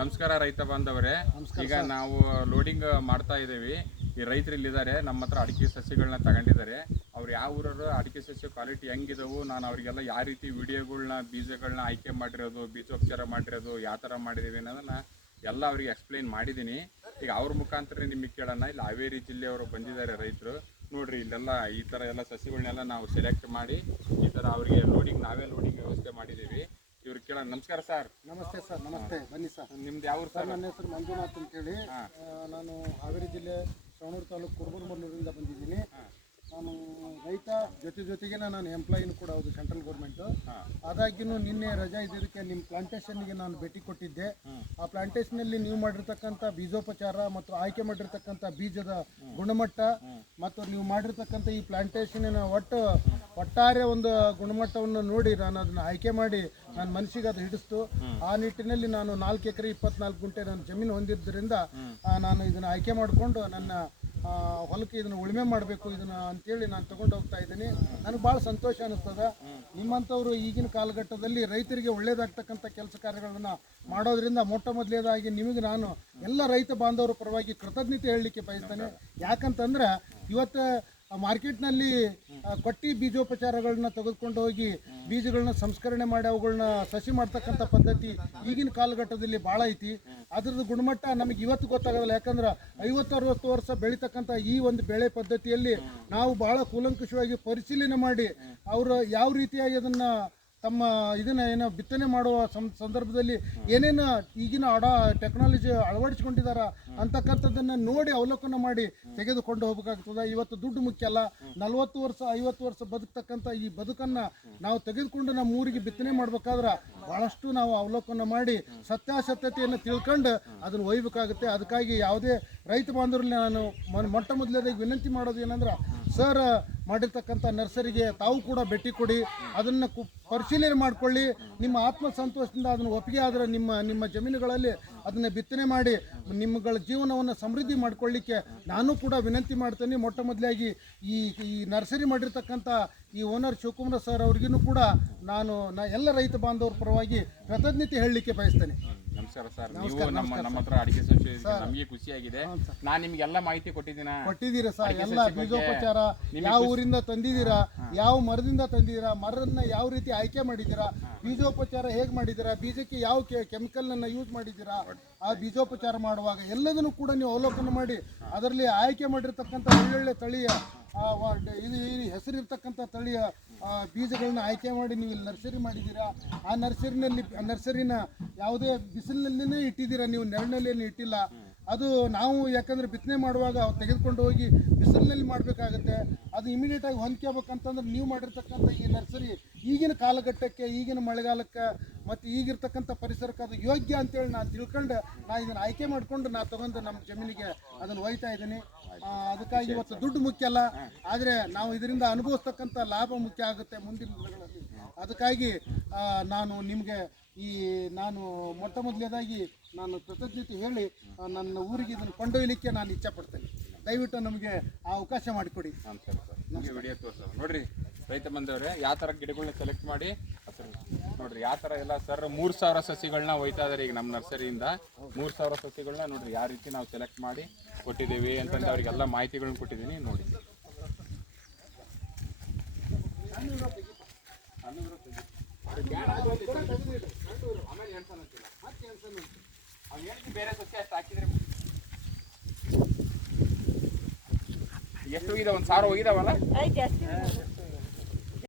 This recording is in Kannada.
ನಮಸ್ಕಾರ ರೈತ ಬಾಂಧವರೇ. ಈಗ ನಾವು ಲೋಡಿಂಗ್ ಮಾಡ್ತಾ ಇದ್ದೀವಿ. ಈ ರೈತರು ಇಲ್ಲಿದ್ದಾರೆ, ನಮ್ಮ ಹತ್ರ ಅಡಿಕೆ ಸಸ್ಯಗಳನ್ನ ತಗೊಂಡಿದ್ದಾರೆ. ಅವ್ರು ಯಾವ ಊರವರು, ಅಡಿಕೆ ಸಸ್ಯ ಕ್ವಾಲಿಟಿ ಹೆಂಗಿದವು, ನಾನು ಅವರಿಗೆಲ್ಲ ಯಾವ ರೀತಿ ವಿಡಿಯೋಗಳನ್ನ ಬೀಜಗಳನ್ನ ಆಯ್ಕೆ ಮಾಡಿರೋದು, ಬೀಜೋಪಚಾರ ಮಾಡಿರೋದು, ಯಾವ ಥರ ಮಾಡಿದ್ದೀವಿ ಅನ್ನೋದನ್ನು ಎಲ್ಲ ಅವರಿಗೆ ಎಕ್ಸ್ಪ್ಲೈನ್ ಮಾಡಿದ್ದೀನಿ. ಈಗ ಅವ್ರ ಮುಖಾಂತರ ನಿಮಗೆ ಕೇಳೋಣ. ಇಲ್ಲಿ ಹಾವೇರಿ ಜಿಲ್ಲೆಯವರು ಬಂದಿದ್ದಾರೆ ರೈತರು. ನೋಡಿರಿ, ಇಲ್ಲೆಲ್ಲ ಈ ಥರ ಎಲ್ಲ ಸಸ್ಯಗಳನ್ನೆಲ್ಲ ನಾವು ಸೆಲೆಕ್ಟ್ ಮಾಡಿ ಈ ಥರ ಅವರಿಗೆ ನಾವೇ ಲೋಡಿಂಗ್ ವ್ಯವಸ್ಥೆ ಮಾಡಿದ್ದೀವಿ. ಇವ್ರು ಕೇಳೋಣ. ನಮಸ್ಕಾರ ಸರ್. ನಮಸ್ತೆ ಸರ್. ನಮಸ್ತೆ, ಬನ್ನಿ ಸರ್. ನಿಮ್ದು ಯಾವ ಸರ್? ನನ್ನ ಹೆಸರು ಮಂಜುನಾಥ್ ಅಂತೇಳಿ. ನಾನು ಹಾವೇರಿ ಜಿಲ್ಲೆ ಸವಣೂರು ತಾಲೂಕು ಕುರುಬೂರುಮಲ್ಲೂರಿಂದ ಬಂದಿದ್ದೀನಿ. ನಾನು ರೈತ, ಜೊತೆಗೆ ನಾನು ಎಂಪ್ಲಾಯಿನೂ ಕೂಡ ಹೌದು, ಸೆಂಟ್ರಲ್ ಗೌರ್ಮೆಂಟು. ಆದಾಗ್ಯೂ ನಿನ್ನೆ ರಜಾ ಇದ್ದಿದ್ದಕ್ಕೆ ನಿಮ್ಮ ಪ್ಲಾಂಟೇಶನ್ಗೆ ನಾನು ಭೇಟಿ ಕೊಟ್ಟಿದ್ದೆ. ಆ ಪ್ಲಾಂಟೇಶನಲ್ಲಿ ನೀವು ಮಾಡಿರ್ತಕ್ಕಂಥ ಬೀಜೋಪಚಾರ ಮತ್ತು ಆಯ್ಕೆ ಮಾಡಿರ್ತಕ್ಕಂಥ ಬೀಜದ ಗುಣಮಟ್ಟ ಮತ್ತು ನೀವು ಮಾಡಿರ್ತಕ್ಕಂಥ ಈ ಪ್ಲಾಂಟೇಶನಿನ ಒಟ್ಟಾರೆ ಒಂದು ಗುಣಮಟ್ಟವನ್ನು ನೋಡಿ ನಾನು ಅದನ್ನು ಆಯ್ಕೆ ಮಾಡಿ ನನ್ನ ಮನಸ್ಸಿಗೆ ಅದು ಹಿಡಿಸ್ತು. ಆ ನಿಟ್ಟಿನಲ್ಲಿ ನಾನು 4 ಎಕರೆ 24 ಗುಂಟೆ ನಾನು ಜಮೀನು ಹೊಂದಿದ್ದರಿಂದ ನಾನು ಇದನ್ನು ಆಯ್ಕೆ ಮಾಡಿಕೊಂಡು ನನ್ನ ಹೊಲಕ್ಕೆ ಇದನ್ನು ಉಳುಮೆ ಮಾಡಬೇಕು ಇದನ್ನು ಅಂತೇಳಿ ನಾನು ತಗೊಂಡು ಹೋಗ್ತಾ ಇದ್ದೀನಿ. ನನಗೆ ಭಾಳ ಸಂತೋಷ ಅನ್ನಿಸ್ತದೆ. ನಿಮ್ಮಂಥವ್ರು ಈಗಿನ ಕಾಲಘಟ್ಟದಲ್ಲಿ ರೈತರಿಗೆ ಒಳ್ಳೇದಾಗ್ತಕ್ಕಂಥ ಕೆಲಸ ಕಾರ್ಯಗಳನ್ನು ಮಾಡೋದ್ರಿಂದ ಮೊದಲೇದಾಗಿ ನಿಮಗೆ ನಾನು ಎಲ್ಲ ರೈತ ಬಾಂಧವರ ಪರವಾಗಿ ಕೃತಜ್ಞತೆ ಹೇಳಲಿಕ್ಕೆ ಬಯಸ್ತೇನೆ. ಯಾಕಂತಂದ್ರೆ ಇವತ್ತು ಮಾರ್ಕೆಟ್ನಲ್ಲಿ ಕೊಟ್ಟಿ ಬೀಜೋಪಚಾರಗಳನ್ನ ತೆಗೆದುಕೊಂಡು ಹೋಗಿ ಬೀಜಗಳನ್ನ ಸಂಸ್ಕರಣೆ ಮಾಡಿ ಅವುಗಳನ್ನ ಸಸಿ ಮಾಡ್ತಕ್ಕಂಥ ಪದ್ಧತಿ ಈಗಿನ ಕಾಲಘಟ್ಟದಲ್ಲಿ ಭಾಳ ಐತಿ. ಅದ್ರದ್ದು ಗುಣಮಟ್ಟ ನಮಗೆ ಇವತ್ತು ಗೊತ್ತಾಗೋದಿಲ್ಲ. ಯಾಕಂದ್ರೆ 50-60 ವರ್ಷ ಬೆಳೀತಕ್ಕಂಥ ಈ ಒಂದು ಬೆಳೆ ಪದ್ಧತಿಯಲ್ಲಿ ನಾವು ಭಾಳ ಕೂಲಂಕುಷವಾಗಿ ಪರಿಶೀಲನೆ ಮಾಡಿ ಅವರು ಯಾವ ರೀತಿಯಾಗಿ ಅದನ್ನು ತಮ್ಮ ಇದನ್ನು ಏನೋ ಬಿತ್ತನೆ ಮಾಡುವ ಸಂದರ್ಭದಲ್ಲಿ ಏನೇನು ಈಗಿನ ಟೆಕ್ನಾಲಜಿ ಅಳವಡಿಸ್ಕೊಂಡಿದ್ದಾರೆ ಅಂತಕ್ಕಂಥದ್ದನ್ನು ನೋಡಿ ಅವಲೋಕನ ಮಾಡಿ ತೆಗೆದುಕೊಂಡು ಹೋಗಬೇಕಾಗ್ತದೆ. ಇವತ್ತು ದುಡ್ಡು ಮುಖ್ಯ ಅಲ್ಲ. 40 ವರ್ಷ 50 ವರ್ಷ ಬದುಕ್ತಕ್ಕಂಥ ಈ ಬದುಕನ್ನು ನಾವು ತೆಗೆದುಕೊಂಡು ನಮ್ಮ ಊರಿಗೆ ಬಿತ್ತನೆ ಮಾಡ್ಬೇಕಾದ್ರೆ ಭಾಳಷ್ಟು ನಾವು ಅವಲೋಕನ ಮಾಡಿ ಸತ್ಯಾಸತ್ಯತೆಯನ್ನು ತಿಳ್ಕೊಂಡು ಅದನ್ನು ಒಯ್ಯಬೇಕಾಗುತ್ತೆ. ಅದಕ್ಕಾಗಿ ಯಾವುದೇ ರೈತ ಬಾಂಧವರಲ್ಲಿ ನಾನು ಮೊದಲೇದಾಗಿ ವಿನಂತಿ ಮಾಡೋದು ಏನಂದ್ರೆ, ಸರ್ ಮಾಡಿರ್ತಕ್ಕಂಥ ನರ್ಸರಿಗೆ ತಾವು ಕೂಡ ಭೇಟಿ ಕೊಡಿ, ಅದನ್ನು ಪರಿಶೀಲನೆ ಮಾಡಿಕೊಳ್ಳಿ. ನಿಮ್ಮ ಆತ್ಮಸಂತೋಷದಿಂದ ಅದನ್ನು ಒಪ್ಪಿಗೆ ಆದರೆ ನಿಮ್ಮ ಜಮೀನುಗಳಲ್ಲಿ ಅದನ್ನು ಬಿತ್ತನೆ ಮಾಡಿ ನಿಮ್ಮಗಳ ಜೀವನವನ್ನು ಸಮೃದ್ಧಿ ಮಾಡಿಕೊಳ್ಳಿಕ್ಕೆ ನಾನು ಕೂಡ ವಿನಂತಿ ಮಾಡ್ತೇನೆ. ಮೊದಲಾಗಿ ಈ ನರ್ಸರಿ ಮಾಡಿರ್ತಕ್ಕಂಥ ಈ ಓನರ್ ಶಿವಕುಮಾರ್ ಸರ್ ಅವ್ರಿಗೂ ಕೂಡ ನಾನು ಎಲ್ಲ ರೈತ ಬಾಂಧವರ ಪರವಾಗಿ ಕೃತಜ್ಞತೆ ಹೇಳಲಿಕ್ಕೆ ಬಯಸ್ತೇನೆ. ನಮಸ್ಕಾರ ಸರ್. ನೀವು ನಮ್ಮ ಹತ್ರ ಅಡಿಕೆ ಸಸ್ಯ ನಮಗೆ ಖುಷಿಯಾಗಿದೆ. ನಾನು ನಿಮ್ಗೆಲ್ಲ ಮಾಹಿತಿ ಕೊಟ್ಟಿದ್ದೀರಾ ಸರ್. ಎಲ್ಲ ಬೀಜೋಪಚಾರ ಯಾವ ಊರಿಂದ ತಂದಿದ್ದೀರಾ, ಯಾವ ಮರದಿಂದ ತಂದಿದ್ದೀರಾ, ಮರನ್ನ ಯಾವ ರೀತಿ ಆಯ್ಕೆ ಮಾಡಿದ್ದೀರಾ, ಬೀಜೋಪಚಾರ ಹೇಗೆ ಮಾಡಿದ್ದೀರಾ, ಬೀಜಕ್ಕೆ ಯಾವ ಕೆಮಿಕಲ್ನ ಯೂಸ್ ಮಾಡಿದ್ದೀರಾ, ಆ ಬೀಜೋಪಚಾರ ಮಾಡುವಾಗ ಎಲ್ಲದನ್ನು ಕೂಡ ನೀವು ಅವಲೋಕನ ಮಾಡಿ ಅದರಲ್ಲಿ ಆಯ್ಕೆ ಮಾಡಿರ್ತಕ್ಕಂಥ ಒಳ್ಳೊಳ್ಳೆ ತಳಿಯ ಇದು ಹೆಸರಿರ್ತಕ್ಕಂಥ ತಳಿಯ ಬೀಜಗಳನ್ನ ಆಯ್ಕೆ ಮಾಡಿ ನೀವು ಇಲ್ಲಿ ನರ್ಸರಿ ಮಾಡಿದ್ದೀರಾ. ಆ ನರ್ಸರಿನ ಯಾವುದೇ ಬಿಸಿಲಿನಲ್ಲೇ ಇಟ್ಟಿದ್ದೀರಾ, ನೀವು ನೆರಳಿನಲ್ಲಿ ಇಟ್ಟಿಲ್ಲ. ಅದು ನಾವು ಯಾಕಂದರೆ ಬಿತ್ತನೆ ಮಾಡುವಾಗ ತೆಗೆದುಕೊಂಡು ಹೋಗಿ ಬಿಸಿಲಿನಲ್ಲಿ ಮಾಡಬೇಕಾಗತ್ತೆ. ಅದು ಇಮಿಡಿಯೇಟಾಗಿ ಹೊಂದ್ಕೋಬೇಕಂತಂದ್ರೆ ನೀವು ಮಾಡಿರ್ತಕ್ಕಂಥ ಈ ನರ್ಸರಿ ಈಗಿನ ಕಾಲಘಟ್ಟಕ್ಕೆ, ಈಗಿನ ಮಳೆಗಾಲಕ್ಕೆ ಮತ್ತು ಈಗಿರ್ತಕ್ಕಂಥ ಪರಿಸರಕ್ಕೆ ಅದು ಯೋಗ್ಯ ಅಂತೇಳಿ ನಾನು ತಿಳ್ಕೊಂಡು ನಾನು ಇದನ್ನು ಆಯ್ಕೆ ಮಾಡಿಕೊಂಡು ನಾನು ತೊಗೊಂಡು ನಮ್ಮ ಜಮೀನಿಗೆ ಅದನ್ನು ಒಯ್ತಾ ಇದ್ದೀನಿ. ಅದಕ್ಕಾಗಿ ಇವತ್ತು ದುಡ್ಡು ಮುಖ್ಯ ಅಲ್ಲ, ಆದರೆ ನಾವು ಇದರಿಂದ ಅನುಭವಿಸ್ತಕ್ಕಂಥ ಲಾಭ ಮುಖ್ಯ ಆಗುತ್ತೆ ಮುಂದಿನ ದಿನಗಳಲ್ಲಿ. ಅದಕ್ಕಾಗಿ ನಾನು ನಿಮಗೆ ನಾನು ಮೊದಲೇದಾಗಿ ನಾನು ಕೃತಜ್ಞತೆ ಹೇಳಿ ನನ್ನ ಊರಿಗೆ ಇದನ್ನು ಕೊಂಡೊಯ್ಯಲಿಕ್ಕೆ ನಾನು ಇಚ್ಛೆಪಡ್ತೇನೆ. ದಯವಿಟ್ಟು ನಮಗೆ ಆ ಅವಕಾಶ ಮಾಡಿಕೊಡಿ. ನಿಮಗೆ ವಿಡಿಯೋ ತೋರಿಸೋದು ನೋಡಿರಿ ರೈತ ಬಂದವರೇ, ಯಾವ ಥರ ಗಿಡಗಳನ್ನ ಸೆಲೆಕ್ಟ್ ಮಾಡಿ ನೋಡಿರಿ ಯಾವ ಥರ ಎಲ್ಲ ಸರ್ 3000 ಸಸಿಗಳನ್ನ ಒಯ್ತಾ ಇದ್ದಾರೆ ಈಗ ನಮ್ಮ ನರ್ಸರಿಯಿಂದ. 3000 ಸಸಿಗಳನ್ನ ನೋಡಿರಿ ಯಾವ ರೀತಿ ನಾವು ಸೆಲೆಕ್ಟ್ ಮಾಡಿ ಕೊಟ್ಟಿದ್ದೀವಿ ಅಂತಂದು ಅವರಿಗೆಲ್ಲ ಮಾಹಿತಿಗಳನ್ನ ಕೊಟ್ಟಿದ್ದೀನಿ. ನೋಡಿ ಬೇರೆ ಸಸ್ಯ ಅಷ್ಟು ಹಾಕಿದ್ರೆ ಎಷ್ಟು ಹೋಗಿದಾವ? 1000 ಹೋಗಿದಾವಲ್ಲ.